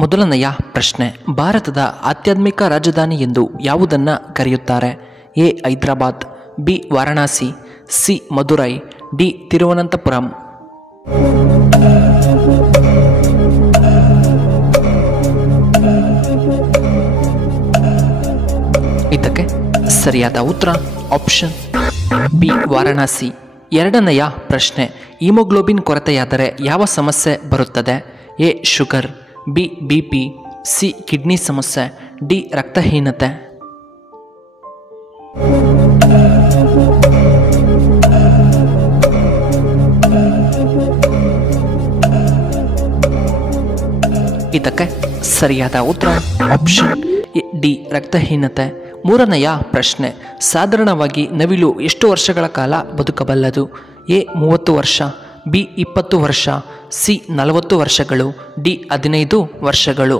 ಮೊದಲನೆಯ ಪ್ರಶ್ನೆ, ಭಾರತದ ಆಧ್ಯಾತ್ಮಿಕ ರಾಜಧಾನಿ ಎಂದು ಯಾವುದನ್ನು ಕರೆಯುತ್ತಾರೆ? A Hyderabad, B Varanasi, C Madurai, D Thiruvananthapuram. ಇದಕ್ಕೆ ಸರಿಯಾದ ಉತ್ತರ ಆಪ್ಷನ್ ಬಿ ವಾರಣಾಸಿ. ಎರಡನೆಯ ಪ್ರಶ್ನೆ, ಹಿಮೋಗ್ಲೋಬಿನ್ ಕೊರತೆಯಾದರೆ ಯಾವ ಸಮಸ್ಯೆ ಬರುತ್ತದೆ? A sugar, B BP, C kidney ಸಮಸ್ಯೆ, ಡಿ ರಕ್ತಹೀನತೆ. ಇದಕ್ಕೆ ಸರಿಯಾದ ಉತ್ತರ ಆಪ್ಷನ್ ಡಿ ರಕ್ತಹೀನತೆ. ಮೂರನೆಯ ಪ್ರಶ್ನೆ, ಸಾಧಾರಣವಾಗಿ ನವಿಲು ಎಷ್ಟು ವರ್ಷಗಳ ಕಾಲ ಬದುಕಬಲ್ಲದು? ಎ 30 ವರ್ಷ, ಬಿ 20 ವರ್ಷ, ಸಿ 40 ವರ್ಷಗಳು, ಡಿ 15 ವರ್ಷಗಳು.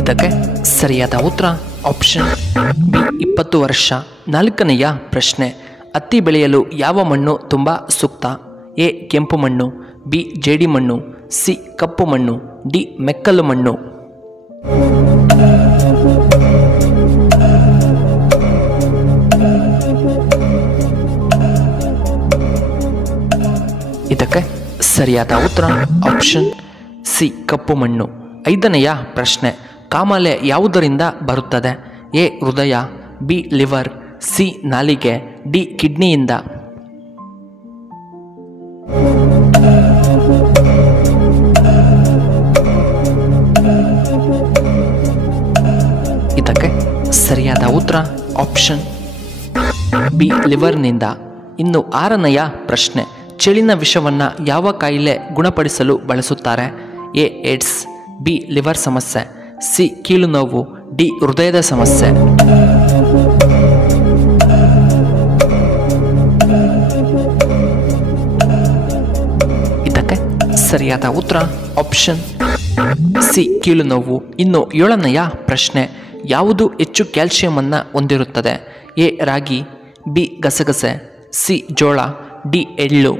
ಇದಕ್ಕೆ ಸರಿಯಾದ ಉತ್ತರ ಆಪ್ಷನ್ ಬಿ 20 ವರ್ಷ. ನಾಲ್ಕನೆಯ ಪ್ರಶ್ನೆ, ಹತ್ತಿ ಬೆಳೆಯಲು ಯಾವ ಮಣ್ಣು ತುಂಬ ಸೂಕ್ತ? ಎ ಕೆಂಪು ಮಣ್ಣು, ಬಿ ಜೇಡಿ ಮಣ್ಣು, ಸಿ ಕಪ್ಪು ಮಣ್ಣು, ಡಿ ಮೆಕ್ಕಲು ಮಣ್ಣು. ಇದಕ್ಕೆ ಸರಿಯಾದ ಉತ್ತರ ಆಪ್ಷನ್ ಸಿ ಕಪ್ಪು ಮಣ್ಣು. ಐದನೆಯ ಪ್ರಶ್ನೆ, ಕಾಮಾಲೆ ಯಾವುದರಿಂದ ಬರುತ್ತದೆ? ಎ ಹೃದಯ, ಬಿ ಲಿವರ್, ಸಿ ನಾಲಿಗೆ, ಡಿ ಕಿಡ್ನಿಯಿಂದ. ಇದಕ್ಕೆ ಸರಿಯಾದ ಉತ್ತರ ಆಪ್ಷನ್ ಬಿ ಲಿವರ್ನಿಂದ. ಇನ್ನು ಆರನೆಯ ಪ್ರಶ್ನೆ, ಚಳಿನ ವಿಷವನ್ನು ಯಾವ ಕಾಯಿಲೆ ಗುಣಪಡಿಸಲು ಬಳಸುತ್ತಾರೆ? ಎ ಏಡ್ಸ್, ಬಿ ಲಿವರ್ ಸಮಸ್ಯೆ, ಸಿ ಕೀಲು ನೋವು, ಡಿ ಹೃದಯದ ಸಮಸ್ಯೆ. ಇದಕ್ಕೆ ಸರಿಯಾದ ಉತ್ತರ ಆಪ್ಷನ್ ಸಿ ಕೀಲು ನೋವು. ಇನ್ನು ಏಳನೆಯ ಪ್ರಶ್ನೆ, ಯಾವುದು ಹೆಚ್ಚು ಕ್ಯಾಲ್ಸಿಯಂ ಅನ್ನು ಹೊಂದಿರುತ್ತದೆ? ಎ ರಾಗಿ, ಬಿ ಗಸಗಸೆ, ಸಿ ಜೋಳ, ಡಿ ಎಳ್ಳು.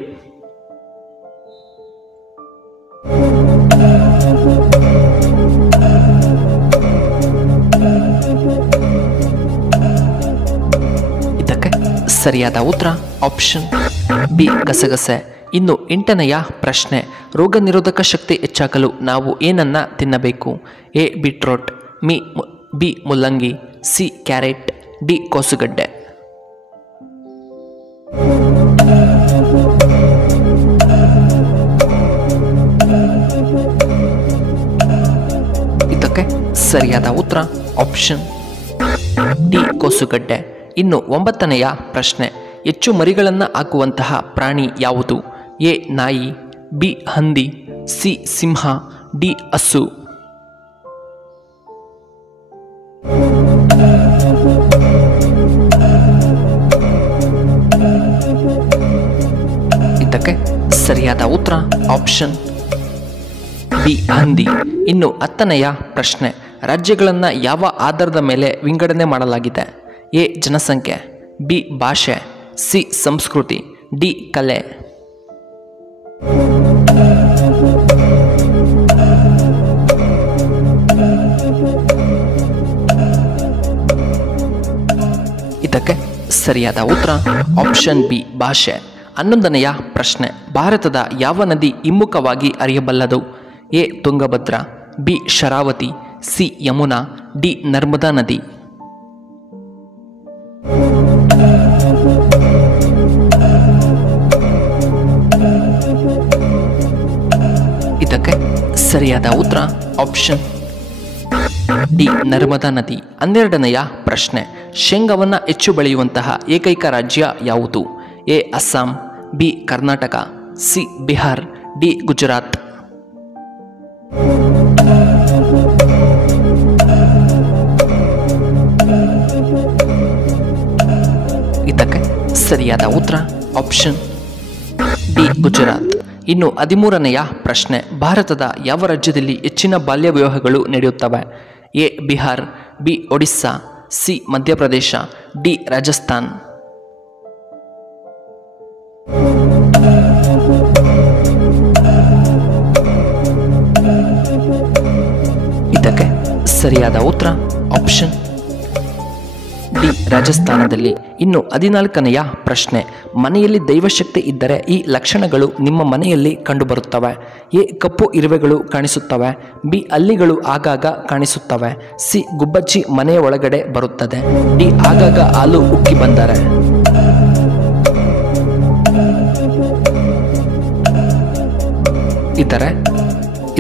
ಇದಕ್ಕೆ ಸರಿಯಾದ ಉತ್ತರ ಆಪ್ಷನ್ ಬಿ ಗಸಗಸೆ. ಇನ್ನು ಎಂಟನೆಯ ಪ್ರಶ್ನೆ, ರೋಗ ನಿರೋಧಕ ಶಕ್ತಿ ಹೆಚ್ಚಾಗಲು ನಾವು ಏನನ್ನ ತಿನ್ನಬೇಕು? ಎ ಬೀಟ್ರೋಟ್, ಬಿ ಮುಲ್ಲಂಗಿ, ಸಿ ಕ್ಯಾರೆಟ್, ಡಿ ಕೋಸುಗಡ್ಡೆ. ಇದಕ್ಕೆ ಸರಿಯಾದ ಉತ್ತರ ಆಪ್ಷನ್ ಡಿ ಕೋಸುಗಡ್ಡೆ. ಇನ್ನು ಒಂಬತ್ತನೆಯ ಪ್ರಶ್ನೆ, ಹೆಚ್ಚು ಮರಿಗಳನ್ನು ಹಾಕುವಂತಹ ಪ್ರಾಣಿ ಯಾವುದು? ಎ ನಾಯಿ, ಬಿ ಹಂದಿ, ಸಿ ಸಿಂಹ, ಡಿ ಹಸು. ಇದಕ್ಕೆ ಸರಿಯಾದ ಉತ್ತರ ಆಪ್ಷನ್ ಬಿ ಹಂದಿ. ಇನ್ನು ಹತ್ತನೆಯ ಪ್ರಶ್ನೆ, ರಾಜ್ಯಗಳನ್ನು ಯಾವ ಆಧಾರದ ಮೇಲೆ ವಿಂಗಡಣೆ ಮಾಡಲಾಗಿದೆ? ಎ ಜನಸಂಖ್ಯೆ, ಬಿ ಭಾಷೆ, ಸಿ ಸಂಸ್ಕೃತಿ, ಡಿ ಕಲೆ. ಇದಕ್ಕೆ ಸರಿಯಾದ ಉತ್ತರ ಆಪ್ಷನ್ ಬಿ ಭಾಷೆ. 11ನೆಯ ಪ್ರಶ್ನೆ, ಭಾರತದ ಯಾವ ನದಿ ಹಿಮ್ಮುಖವಾಗಿ ಹರಿಯಬಲ್ಲದು? A Tungabhadra, B Sharavathi, C Yamuna, D Narmada ನದಿ. ಇದಕ್ಕೆ ಸರಿಯಾದ ಉತ್ತರ ಆಪ್ಷನ್ ಡಿ ನರ್ಮದಾ ನದಿ. 12ನೆಯ ಪ್ರಶ್ನೆ, ಶೇಂಗಾವನ್ನು ಹೆಚ್ಚು ಬೆಳೆಯುವಂತಹ ಏಕೈಕ ರಾಜ್ಯ ಯಾವುದು? A Assam, B Karnataka, C Bihar, D Gujarat. ಇದಕ್ಕೆ ಸರಿಯಾದ ಉತ್ತರ ಆಪ್ಷನ್ ಡಿ ಗುಜರಾತ್. ಇನ್ನು 13ನೆಯ ಪ್ರಶ್ನೆ, ಭಾರತದ ಯಾವ ರಾಜ್ಯದಲ್ಲಿ ಹೆಚ್ಚಿನ ಬಾಲ್ಯ ವಿವಾಹಗಳು ನಡೆಯುತ್ತವೆ? A Bihar, B Odisha, C Madhya Pradesh, D Rajasthan. ಸರಿಯಾದ ಉತ್ತರ ಆಪ್ಷನ್ ಡಿ ರಾಜಸ್ಥಾನದಲ್ಲಿ. ಇನ್ನು 14ನೆಯ ಪ್ರಶ್ನೆ, ಮನೆಯಲ್ಲಿ ದೈವಶಕ್ತಿ ಇದ್ದರೆ ಈ ಲಕ್ಷಣಗಳು ನಿಮ್ಮ ಮನೆಯಲ್ಲಿ ಕಂಡುಬರುತ್ತವೆ. ಎ ಕಪ್ಪು ಇರುವೆಗಳು ಕಾಣಿಸುತ್ತವೆ, ಬಿ ಹಲ್ಲಿಗಳು ಆಗಾಗ ಕಾಣಿಸುತ್ತವೆ, ಸಿ ಗುಬ್ಬಚ್ಚಿ ಮನೆಯ ಒಳಗಡೆ ಬರುತ್ತದೆ, ಡಿ ಆಗಾಗ ಹಾಲು ಉಕ್ಕಿ ಬಂದರೆ.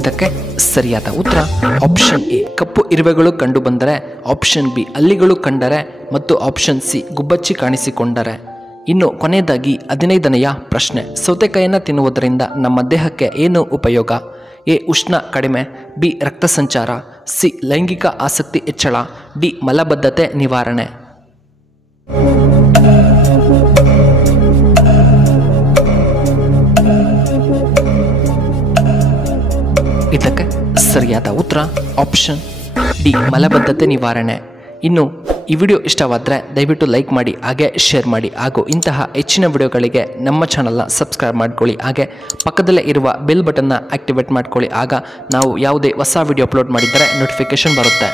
ಇದಕ್ಕೆ ಸರಿಯಾದ ಉತ್ತರ ಆಪ್ಷನ್ ಎ ಕಪ್ಪು ಇರುವೆಗಳು ಕಂಡು ಬಂದರೆ, ಆಪ್ಷನ್ ಬಿ ಹಲ್ಲಿಗಳು ಕಂಡರೆ ಮತ್ತು ಆಪ್ಷನ್ ಸಿ ಗುಬ್ಬಚ್ಚಿ ಕಾಣಿಸಿಕೊಂಡರೆ. ಇನ್ನು ಕೊನೆಯದಾಗಿ 15ನೆಯ ಪ್ರಶ್ನೆ, ಸೌತೆಕಾಯಿಯನ್ನು ತಿನ್ನುವುದರಿಂದ ನಮ್ಮ ದೇಹಕ್ಕೆ ಏನು ಉಪಯೋಗ? ಎ ಉಷ್ಣ ಕಡಿಮೆ, ಬಿ ರಕ್ತ ಸಂಚಾರ, ಸಿ ಲೈಂಗಿಕ ಆಸಕ್ತಿ ಹೆಚ್ಚಳ, ಡಿ ಮಲಬದ್ಧತೆ ನಿವಾರಣೆ. ಇದಕ್ಕೆ ಸರಿಯಾದ ಉತ್ತರ ಆಪ್ಷನ್ ಡಿ ಮಲಬದ್ಧತೆ ನಿವಾರಣೆ. ಇನ್ನು ಈ ವಿಡಿಯೋ ಇಷ್ಟವಾದರೆ ದಯವಿಟ್ಟು ಲೈಕ್ ಮಾಡಿ, ಹಾಗೆ ಶೇರ್ ಮಾಡಿ, ಹಾಗೂ ಇಂತಹ ಹೆಚ್ಚಿನ ವಿಡಿಯೋಗಳಿಗೆ ನಮ್ಮ ಚಾನಲ್ನ ಸಬ್ಸ್ಕ್ರೈಬ್ ಮಾಡ್ಕೊಳ್ಳಿ. ಹಾಗೆ ಪಕ್ಕದಲ್ಲೇ ಇರುವ ಬೆಲ್ ಬಟನ್ನ ಆಕ್ಟಿವೇಟ್ ಮಾಡ್ಕೊಳ್ಳಿ. ಆಗ ನಾವು ಯಾವುದೇ ಹೊಸ ವಿಡಿಯೋ ಅಪ್ಲೋಡ್ ಮಾಡಿದರೆ ನೋಟಿಫಿಕೇಶನ್ ಬರುತ್ತೆ.